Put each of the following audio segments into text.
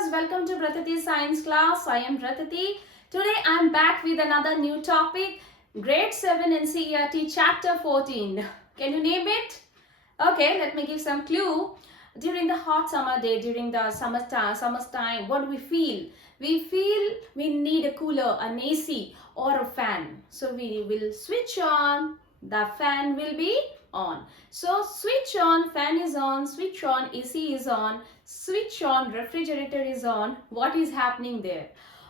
viewers, welcome to Pratati's science class. I am Pratati. Today I am back with another new topic, grade 7 NCERT chapter 14. Can you name it? Okay, let me give some clue. During the hot summer day, during the summer's time, what do we feel? We feel we need a cooler, an AC or a fan. So we will switch on, the fan will be on. So switch on, fan is on, switch on, AC is on, switch on, refrigerator is on. What is happening there?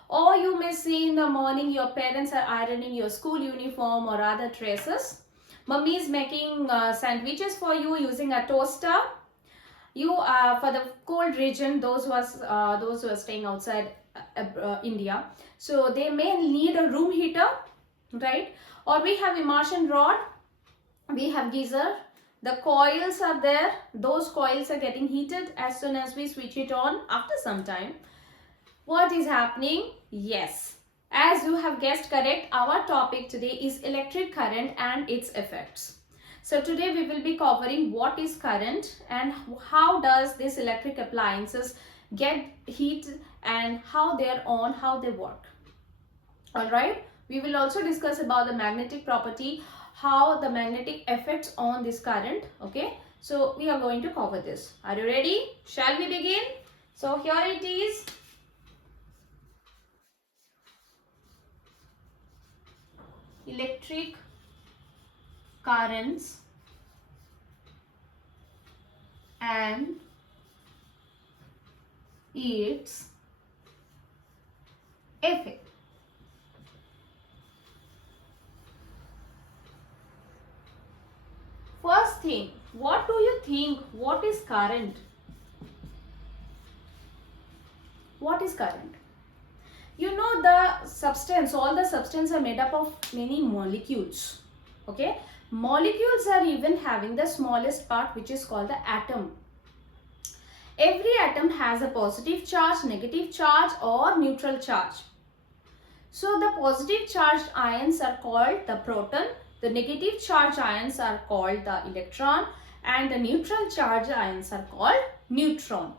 Or you may see in the morning your parents are ironing your school uniform or other dresses. Mummy is making sandwiches for you using a toaster. You for the cold region, those who are staying outside India, so they may need a room heater, right? Or we have immersion rod, we have geyser, the coils are there, those coils are getting heated as soon as we switch it on after some time. What is happening? Yes, as you have guessed correct, our topic today is electric current and its effects. So today we will be covering what is current and how does this electric appliances get heat and how they are on, how they work. Alright, we will also discuss about the magnetic property, how the magnetic effects on this current. Okay, so we are going to cover this. Are you ready? Shall we begin? So here it is. Electric currents and its effect. First thing, what do you think? What is current? What is current? You know, the substance, all the substance are made up of many molecules. Okay, molecules are even having the smallest part, which is called the atom. Every atom has a positive charge, negative charge or neutral charge. So the positive charged ions are called the proton, the negative charged ions are called the electron, and the neutral charged ions are called neutron.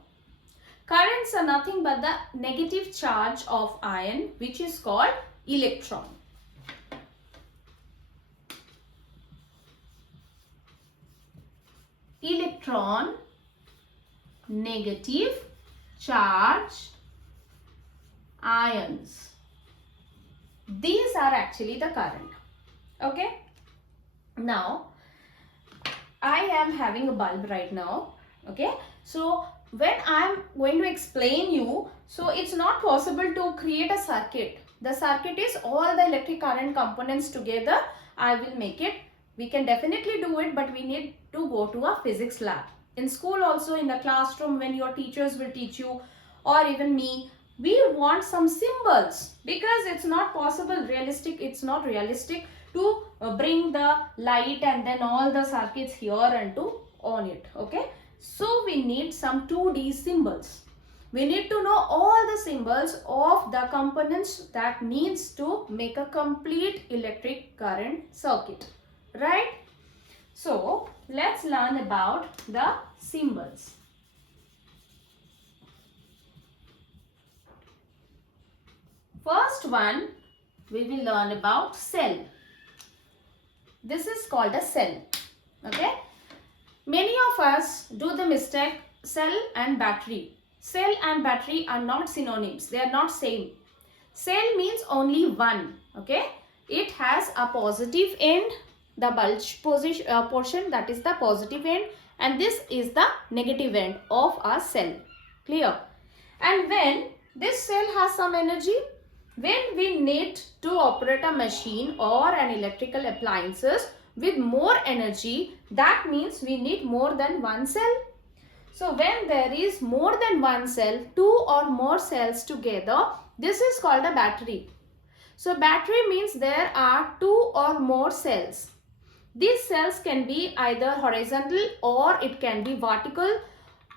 Currents are nothing but the negative charge of ion, which is called electron. Electron, negative charge ions. These are actually the current. Okay. Now, I am having a bulb right now. Okay. So, when I am going to explain you, so it's not possible to create a circuit. The circuit is all the electric current components together. I will make it. We can definitely do it, but we need to go to a physics lab. In school also, in the classroom, when your teachers will teach you, or even me, we want some symbols, because it's not possible, it's not realistic to bring the light and then all the circuits here and to on it. Okay, so we need some 2D symbols. We need to know all the symbols of the components that needs to make a complete electric current circuit, right? So let's learn about the symbols. First one, we will learn about cell. This is called a cell. Okay, many of us do the mistake cell and battery. Cell and battery are not synonyms, they are not same. Cell means only one. Okay, it has a positive end, the bulge portion, that is the positive end, and this is the negative end of a cell. Clear? And when this cell has some energy, when we need to operate a machine or an electrical appliances with more energy, that means we need more than one cell. So when there is more than one cell, two or more cells together, this is called a battery. So battery means there are two or more cells. These cells can be either horizontal or it can be vertical.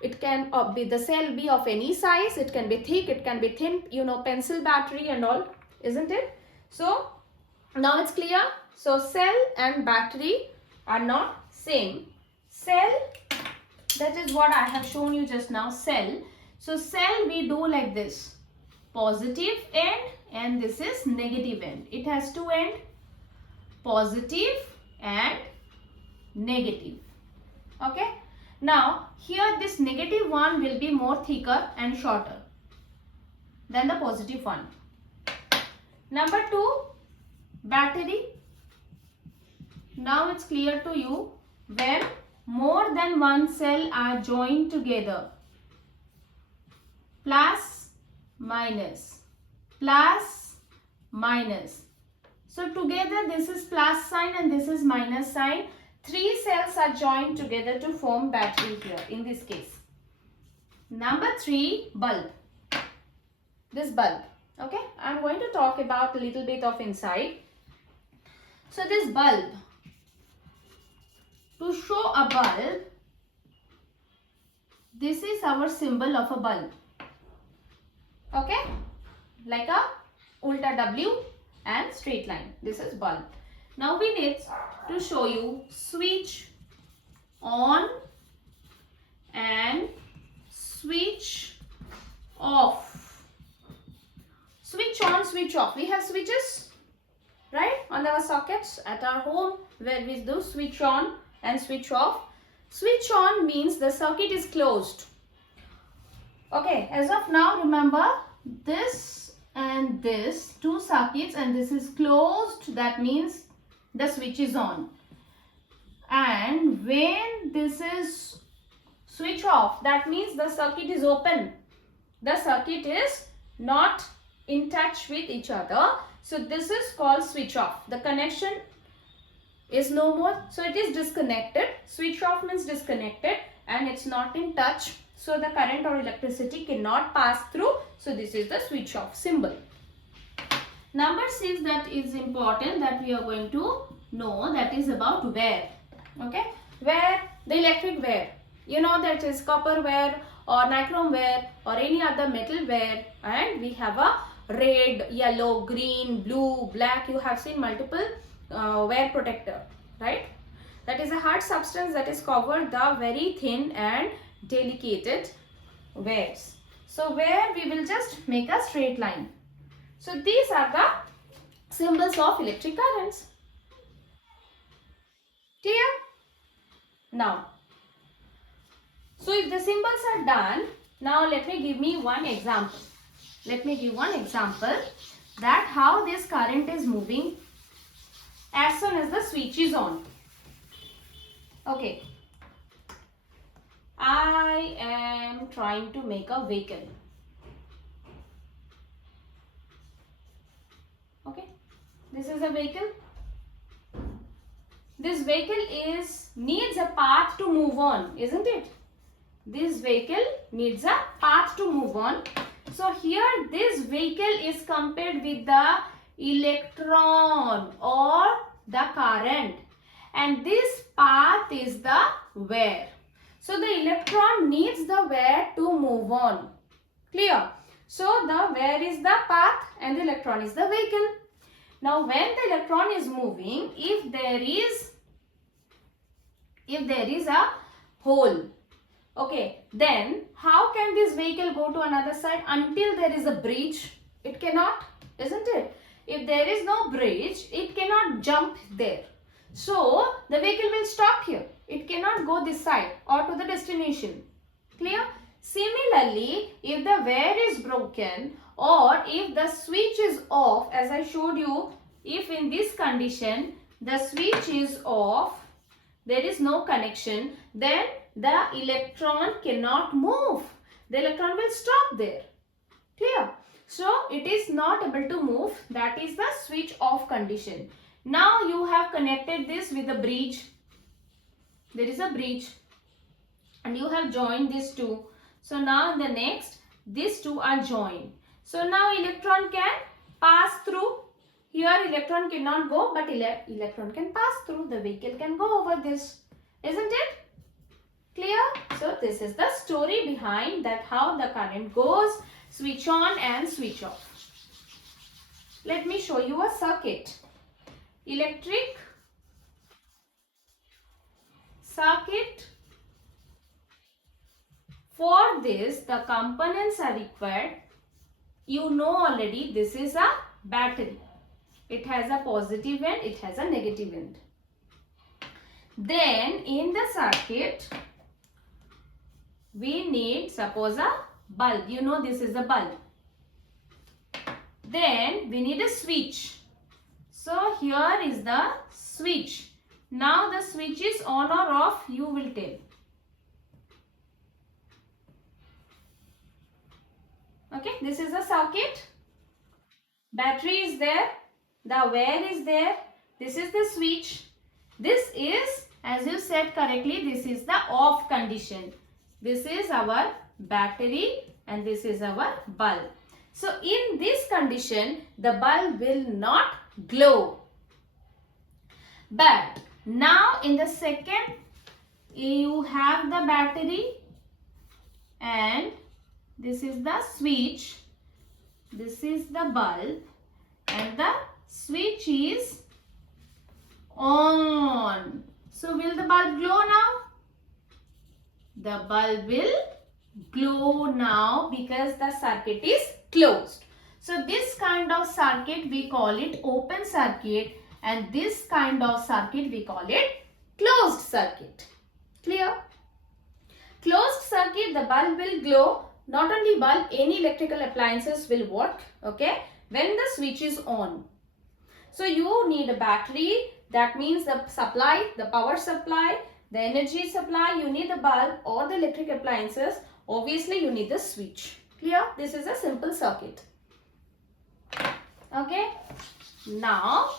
It can be the cell be of any size. It can be thick, it can be thin, you know, pencil battery and all, isn't it? So now it's clear. So cell and battery are not same. Cell, that is what I have shown you just now, cell. So cell we do like this, positive end and this is negative end. It has two ends, positive and negative. Okay. Now here this negative one will be more thicker and shorter than the positive one. Number 2, battery. Now it's clear to you, when more than one cell are joined together, plus minus, plus minus. So together this is plus sign and this is minus sign. 3 cells are joined together to form battery here in this case. Number 3, bulb. This bulb. Okay, I'm going to talk about a little bit of inside. So this bulb, to show a bulb, this is our symbol of a bulb. Okay, like a ulta W and straight line. This is bulb. Now we need to show you switch on and switch off. Switch on, switch off. We have switches, right, on our sockets at our home where we do switch on and switch off. Switch on means the circuit is closed. Okay, as of now, remember this and this, 2 circuits, and this is closed. That means the switch is on. And when this is switch off, that means the circuit is open. The circuit is not in touch with each other. So this is called switch off. The connection is no more. So it is disconnected. Switch off means disconnected and it's not in touch. So the current or electricity cannot pass through. So this is the switch off symbol. Number 6 that is important that we are going to know, that is about wear. Okay, wear, the electric wear. You know that is copper wear or nichrome wear or any other metal wear, and we have a red, yellow, green, blue, black. You have seen multiple wear protector, right? That is a hard substance that is covered the very thin and delicate wares. So where we will just make a straight line. So these are the symbols of electric currents. Clear? Now, so if the symbols are done, now let me give me one example. Let me give one example that how this current is moving as soon as the switch is on. Okay. I am trying to make a vehicle. Okay. This is a vehicle. This vehicle needs a path to move on, isn't it? This vehicle needs a path to move on. So here this vehicle is compared with the electron or the current, and this path is the wear. So the electron needs the wear to move on. Clear? So the wear is the path and the electron is the vehicle. Now when the electron is moving, if there is a hole, okay, then how can this vehicle go to another side? Until there is a bridge, it cannot, isn't it? If there is no bridge, it cannot jump there. So the vehicle will stop here. It cannot go this side or to the destination. Clear? Similarly, if the wear is broken or if the switch is off, as I showed you, if in this condition the switch is off, there is no connection, then the electron cannot move. The electron will stop there. Clear? So it is not able to move. That is the switch off condition. Now you have connected this with a bridge. There is a bridge and you have joined these two. So now in the next, these two are joined. So now electron can pass through. Here electron cannot go, but electron can pass through. The vehicle can go over this. Isn't it? Clear? So this is the story behind that how the current goes, switch on and switch off. Let me show you a circuit. Electric circuit For this, the components are required. You know already this is a battery. It has a positive end, it has a negative end. Then in the circuit, we need suppose a bulb. You know this is a bulb. Then we need a switch. So here is the switch. Now the switch is on or off, you will tell. Okay, this is the circuit. Battery is there. The wire is there. This is the switch. This is, as you said correctly, this is the off condition. This is our battery and this is our bulb. So in this condition, the bulb will not glow. But now in the second, you have the battery and this is the switch. This is the bulb and the switch is on. So will the bulb glow now? The bulb will glow now because the circuit is closed. So this kind of circuit we call it open circuit and this kind of circuit we call it closed circuit. Clear? Closed circuit, the bulb will glow. Not only bulb, any electrical appliances will work, okay, when the switch is on. So you need a battery, that means the supply, the power supply, the energy supply, you need the bulb or the electric appliances. Obviously, you need the switch. Clear? This is a simple circuit. Okay. Now,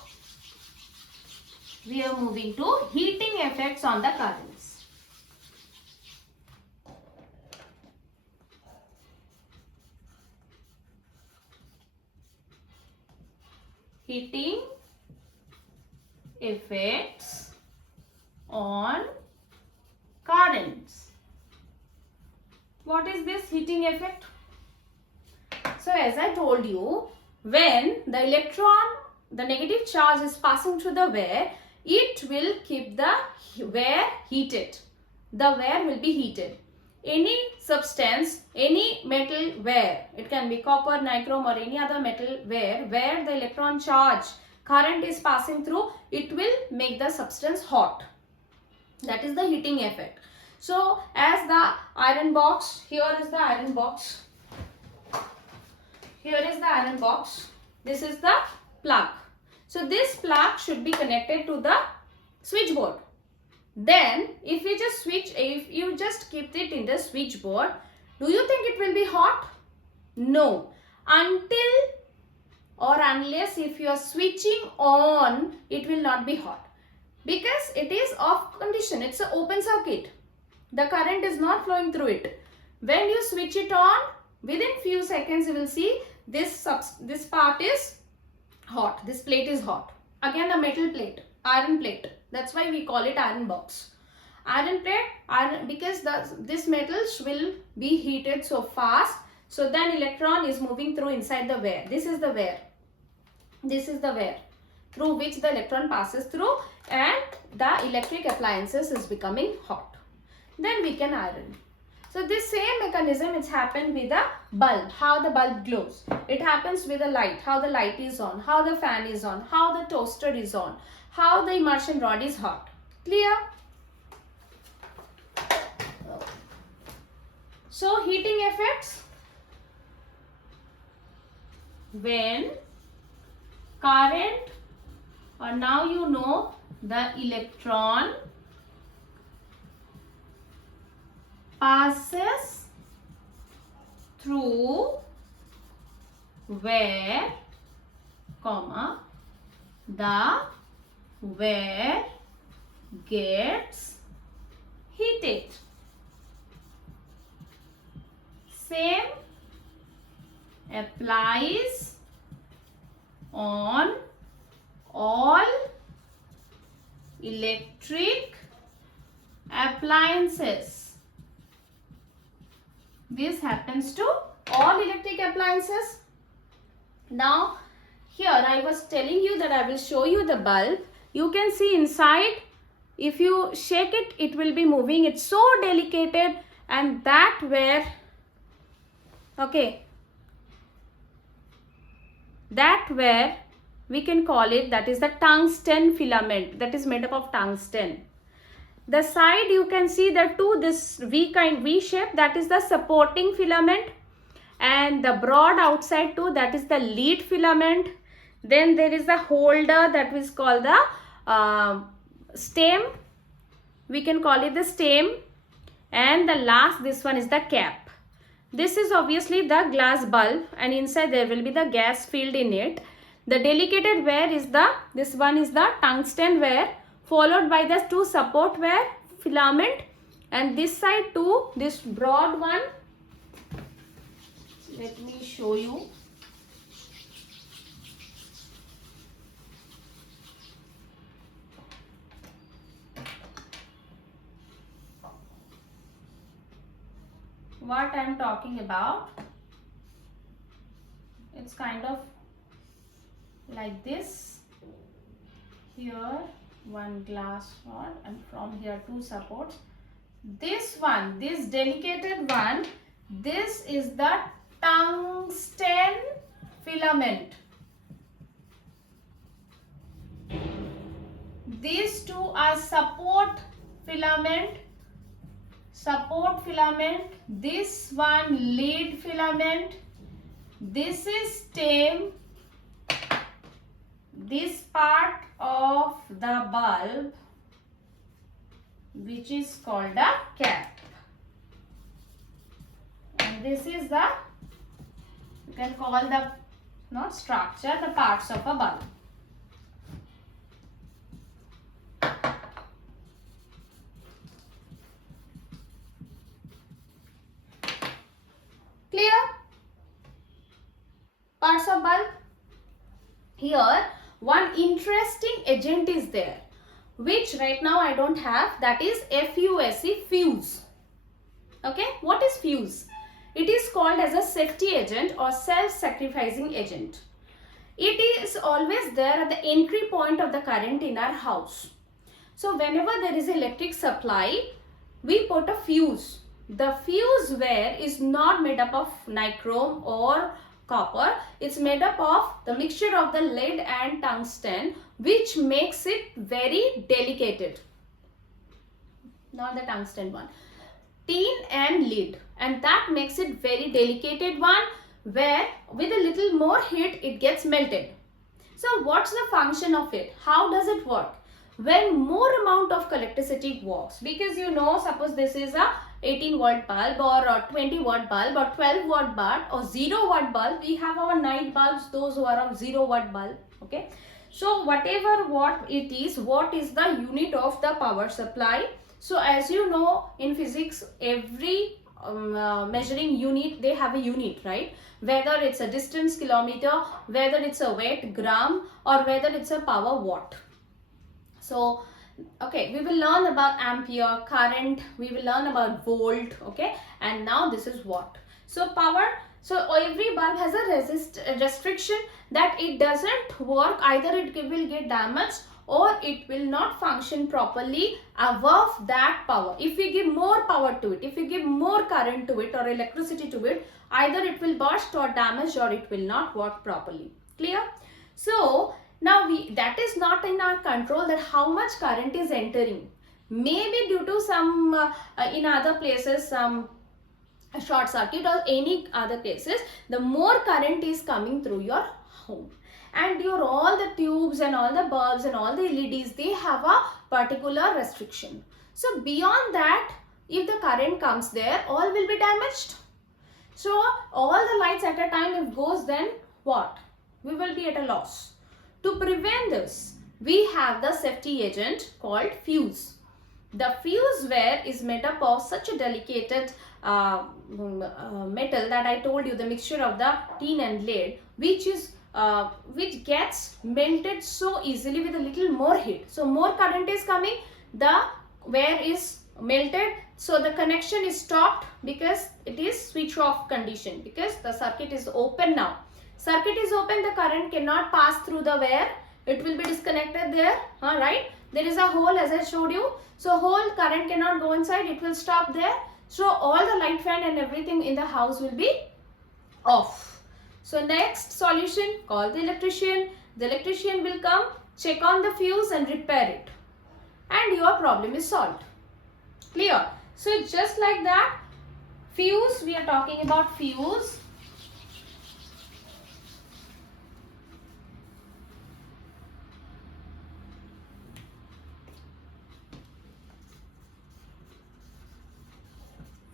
we are moving to heating effects on the currents. Heating effects on currents. What is this heating effect? So as I told you, when the electron, the negative charge is passing through the wire, it will keep the wire heated. The wire will be heated. Any substance, any metal wire, it can be copper, nichrome or any other metal wire, where the electron charge current is passing through, it will make the substance hot. That is the heating effect. So as the iron box, here is the iron box. Here is the iron box. This is the plug. So this plug should be connected to the switchboard. Then if you just keep it in the switchboard, do you think it will be hot? No. Until or unless if you are switching on, it will not be hot. Because it is off condition. It's an open circuit. The current is not flowing through it. When you switch it on, within few seconds you will see this part is hot. This plate is hot. Again a metal plate, iron plate. That's why we call it iron box. Iron plate, because this metals will be heated so fast. So then electron is moving through inside the wire. This is the wire. This is the wire through which the electron passes through and the electric appliances is becoming hot. Then we can iron. So this same mechanism it's happened with the bulb, how the bulb glows. It happens with the light, how the light is on, how the fan is on, how the toaster is on, how the immersion rod is hot. Clear? So heating effects, when current, or now you know the electron passes through wire, comma, the wire gets heated. Same applies on all electric appliances. This happens to all electric appliances. Now here I was telling you that I will show you the bulb. You can see inside, if you shake it, it will be moving. It's so delicate and that where, okay, that where we can call it, that is the tungsten filament, that is made up of tungsten. The side you can see the two, this V shape, that is the supporting filament, and the broad outside too, that is the lead filament. Then there is the holder, that is called the stem, we can call it the stem, and the last, this one is the cap. This is obviously the glass bulb, and inside there will be the gas filled in it. The delicated wire is this one is the tungsten wire, followed by the two support wire filament, and this side too, this broad one, let me show you. What I am talking about, it's kind of like this. Here one glass rod, and from here two supports. This one, this delicated one, this is the tungsten filament. These two are support filament, this one lead filament, this is stem, this part of the bulb which is called the cap, and this is the, you can call the, not structure, the parts of a bulb. Clear? Parts of bulb. Here one interesting agent is there, which right now I don't have, that is FUSE, fuse. Okay, what is fuse? It is called as a safety agent or self-sacrificing agent. It is always there at the entry point of the current in our house. So whenever there is electric supply, we put a fuse. The fuse wire is not made up of nichrome or copper, it's made up of the mixture of the lead and tungsten, which makes it very delicate. Not the tungsten one, tin and lead, and that makes it very delicate one, where with a little more heat it gets melted. So what's the function of it? How does it work? When more amount of electricity works, because you know, suppose this is a 18 watt bulb or a 20 watt bulb or 12 watt bulb or 0 watt bulb, we have our night bulbs, those who are of 0 watt bulb. Okay, so whatever watt it is, what is the unit of the power supply? So as you know, in physics, every measuring unit, they have a unit, right? Whether it's a distance kilometer, whether it's a watt gram, or whether it's a power watt. So okay, we will learn about ampere, current, we will learn about volt, okay, and now this is watt. So power, so every bulb has a restriction that it doesn't work, either it will get damaged or it will not function properly above that power. If we give more power to it, if we give more current to it or electricity to it, either it will burst or damage, or it will not work properly. Clear? So now that is not in our control, that how much current is entering. Maybe due to some in other places some short circuit or any other places, the more current is coming through your home, and your all the tubes and all the bulbs and all the LEDs, they have a particular restriction. So beyond that, if the current comes there, all will be damaged. So all the lights at a time if goes, then what? We will be at a loss. To prevent this, we have the safety agent called fuse. The fuse wire is made up of such a delicate metal that I told you, the mixture of the tin and lead, which gets melted so easily with a little more heat. So more current is coming, the wire is melted, so the connection is stopped because it is switch off condition, because the circuit is open now. Circuit is open, the current cannot pass through the wire, it will be disconnected there, right? There is a hole as I showed you, so whole current cannot go inside, it will stop there. So all the light fan and everything in the house will be off. So next solution, call the electrician. The electrician will come, check on the fuse and repair it. And your problem is solved. Clear? So just like that, fuse, we are talking about fuse.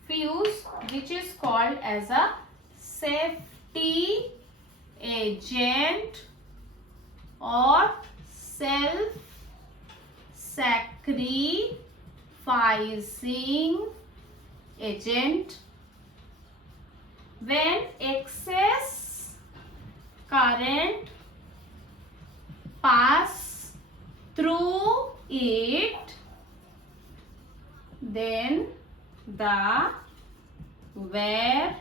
Fuse, which is called as a safety agent or self-sacrificing agent. When excess current pass through it, then the wire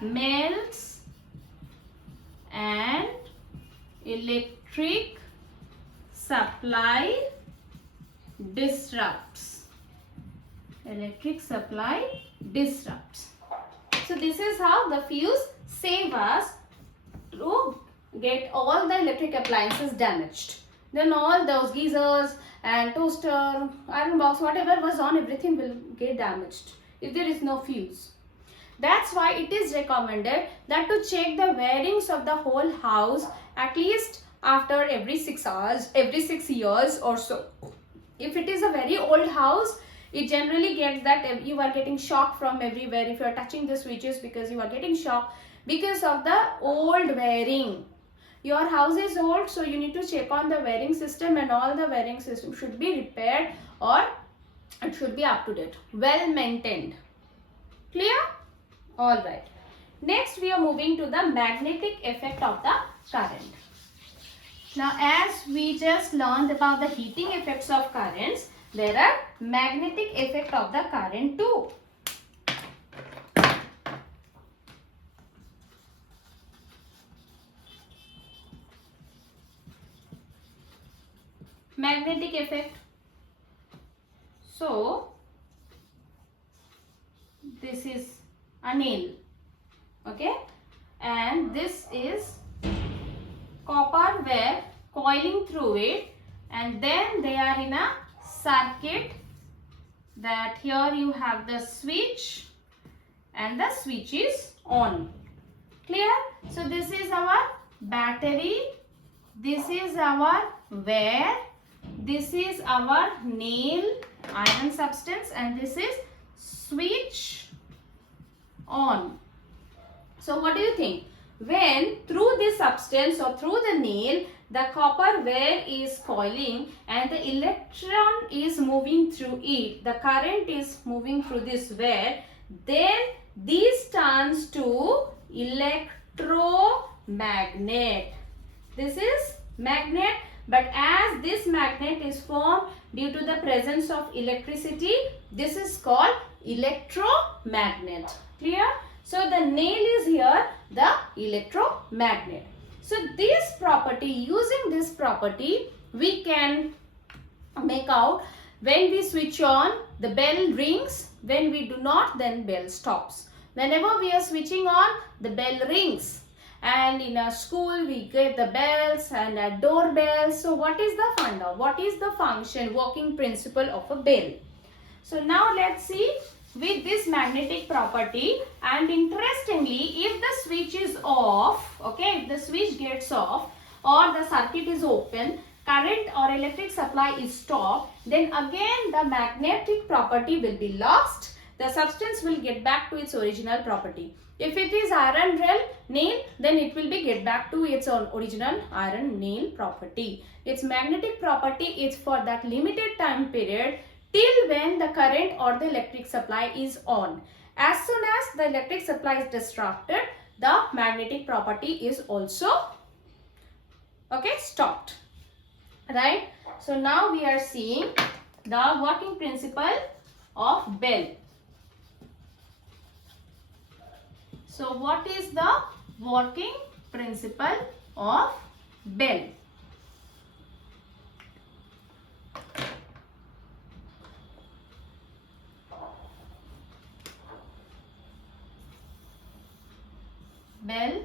melts and electric supply disrupts. Electric supply disrupts. So this is how the fuse saves us to get all the electric appliances damaged. Then all those geysers and toaster, iron box, whatever was on, everything will get damaged if there is no fuse. That's why it is recommended that to check the wirings of the whole house at least after every 6 hours, every 6 years or so. If it is a very old house, it generally gets that you are getting shock from everywhere if you are touching the switches, because you are getting shock because of the old wiring. Your house is old, so you need to check on the wiring system, and all the wiring system should be repaired or it should be up to date, well maintained. Clear? Alright. Next we are moving to the magnetic effect of the current. Now as we just learned about the heating effects of currents, there are magnetic effect of the current too. Magnetic effect. So this is a nail, okay, and this is copper wire coiling through it, and then they are in a circuit that here you have the switch and the switch is on. Clear? So this is our battery, this is our wire, this is our nail iron substance, and this is switch on. So what do you think? When through this substance or through the nail, the copper wire is coiling and the electron is moving through it, the current is moving through this wire, then this turns to electromagnet. This is magnet, but as this magnet is formed due to the presence of electricity, this is called electromagnet. Clear? So the nail is here the electromagnet. So this property, using this property, we can make out when we switch on, the bell rings. When we do not, then bell stops. Whenever we are switching on, the bell rings. And in a school, we get the bells and a doorbell. So what is the funda? What is the function, working principle of a bell? So now let's see with this magnetic property, and interestingly, if the switch is off, okay, if the switch gets off or the circuit is open, current or electric supply is stopped, then again the magnetic property will be lost. The substance will get back to its original property. If it is iron nail, then it will be get back to its own original iron nail property. Its magnetic property is for that limited time period till when the current or the electric supply is on. As soon as the electric supply is disrupted, the magnetic property is also stopped. Right? So now we are seeing the working principle of bell. So what is the working principle of bell? bell,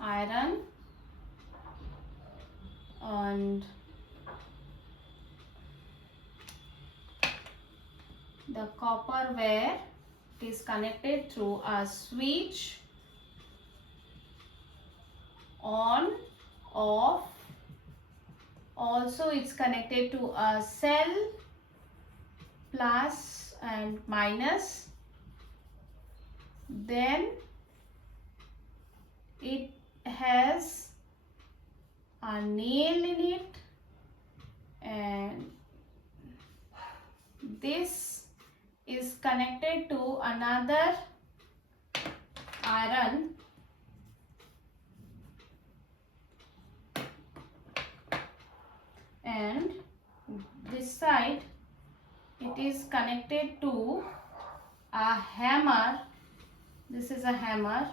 iron, and the copper wire is connected through a switch, on, off. Also it's connected to a cell, plus and minus. Then it has a nail in it, and this is connected to another iron, and this side it is connected to a hammer. This is a hammer.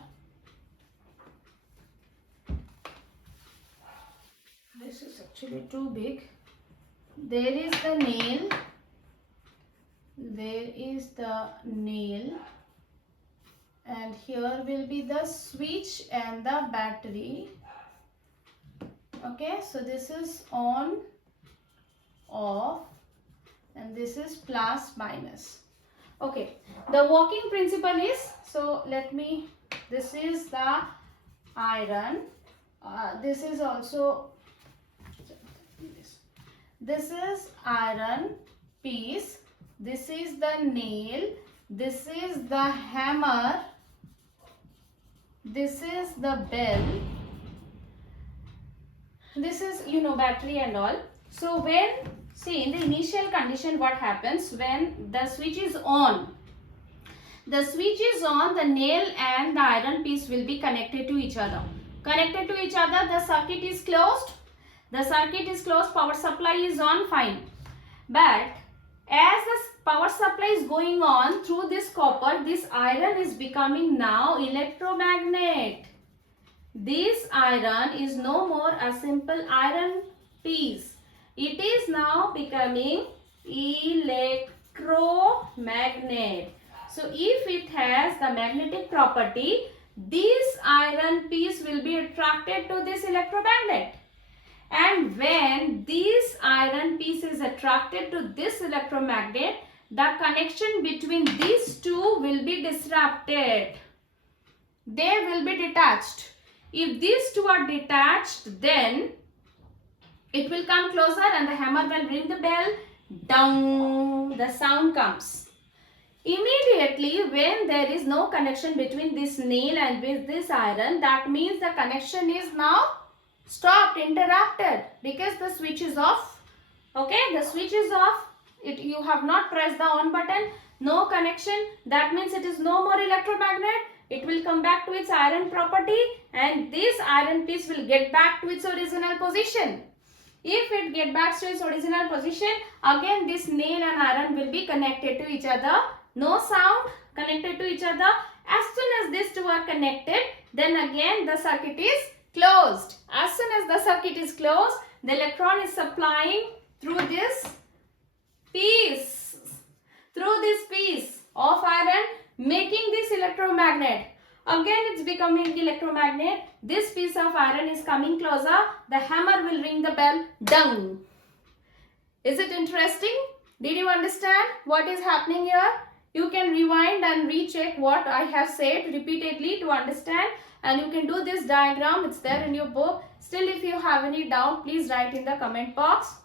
This is actually too big. There is the nail. There is the nail. And here will be the switch and the battery. Okay, so this is on, off, and this is plus, minus. Okay, the working principle is, so this is the iron. This is also, this is iron piece. This is the nail. This is the hammer. This is the bell. This is, battery and all. So when, see, in the initial condition, what happens when the switch is on? The switch is on, the nail and the iron piece will be connected to each other. Connected to each other, the circuit is closed. The circuit is closed, power supply is on, fine. But as the power supply is going on through this copper, this iron is becoming now electromagnet. This iron is no more a simple iron piece. It is now becoming electromagnet. So if it has the magnetic property, this iron piece will be attracted to this electromagnet. And when this iron piece is attracted to this electromagnet, the connection between these two will be disrupted. They will be detached. If these two are detached, then it will come closer and the hammer will ring the bell. Dong, the sound comes. Immediately when there is no connection between this nail and with this iron, that means the connection is now stopped, interrupted, because the switch is off. Okay, the switch is off. You have not pressed the on button. No connection. That means it is no more electromagnet. It will come back to its iron property, and this iron piece will get back to its original position. If it get back to its original position, again this nail and iron will be connected to each other. No sound, connected to each other. As soon as these two are connected, then again the circuit is closed. As soon as the circuit is closed, the electron is supplying through this piece of iron, making this electromagnet. Again it's becoming electromagnet. This piece of iron is coming closer. The hammer will ring the bell. Dung. Is it interesting? Did you understand what is happening here? You can rewind and recheck what I have said repeatedly to understand, and you can do this diagram. It's there in your book. Still, if you have any doubt, please write in the comment box.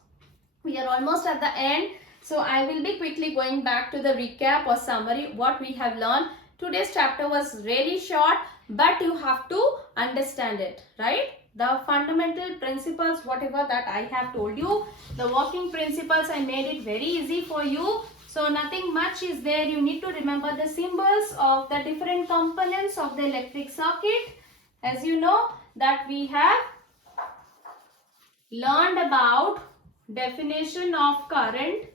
We are almost at the end, so I will be quickly going back to the recap or summary what we have learned. Today's chapter was really short, but you have to understand it, right? The fundamental principles, whatever that I have told you, the working principles, I made it very easy for you. So nothing much is there. You need to remember the symbols of the different components of the electric circuit. As you know that we have learned about definition of current.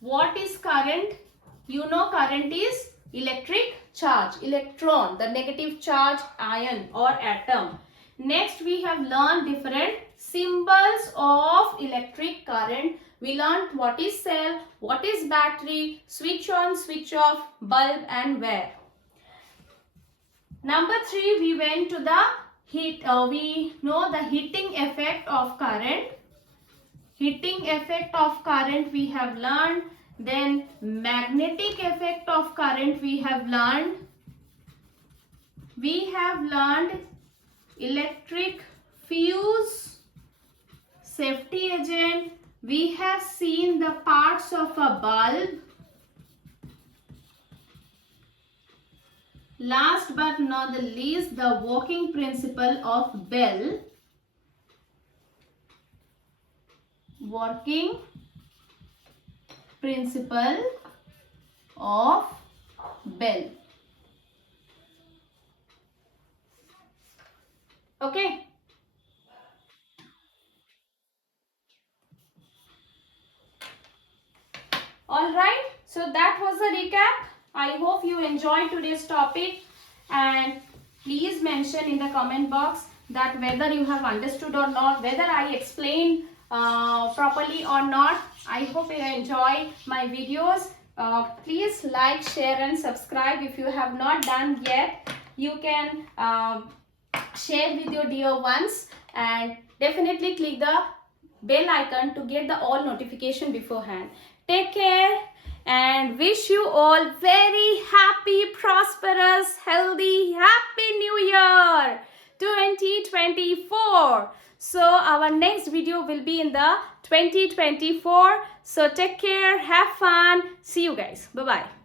What is current? You know current is electric charge, electron, the negative charge ion or atom. Next we have learned different symbols of electric current. We learned what is cell, what is battery, switch on, switch off, bulb and wire. Number 3, we went to the we know the heating effect of current. Heating effect of current we have learned. Then magnetic effect of current we have learned. We have learned electric fuse, safety agent. We have seen the parts of a bulb. Last but not the least, the working principle of bell. Working principle of bell. Okay. Alright, so that was a recap. I hope you enjoyed today's topic, and please mention in the comment box that whether you have understood or not, whether I explained properly or not. I hope you enjoy my videos. Please like, share and subscribe. If you have not done yet, you can share with your dear ones, and definitely click the bell icon to get the all notification beforehand. Take care and wish you all very happy, prosperous, healthy, happy new year 2024. So our next video will be in the 2024. So take care, have fun. See you guys. Bye-bye.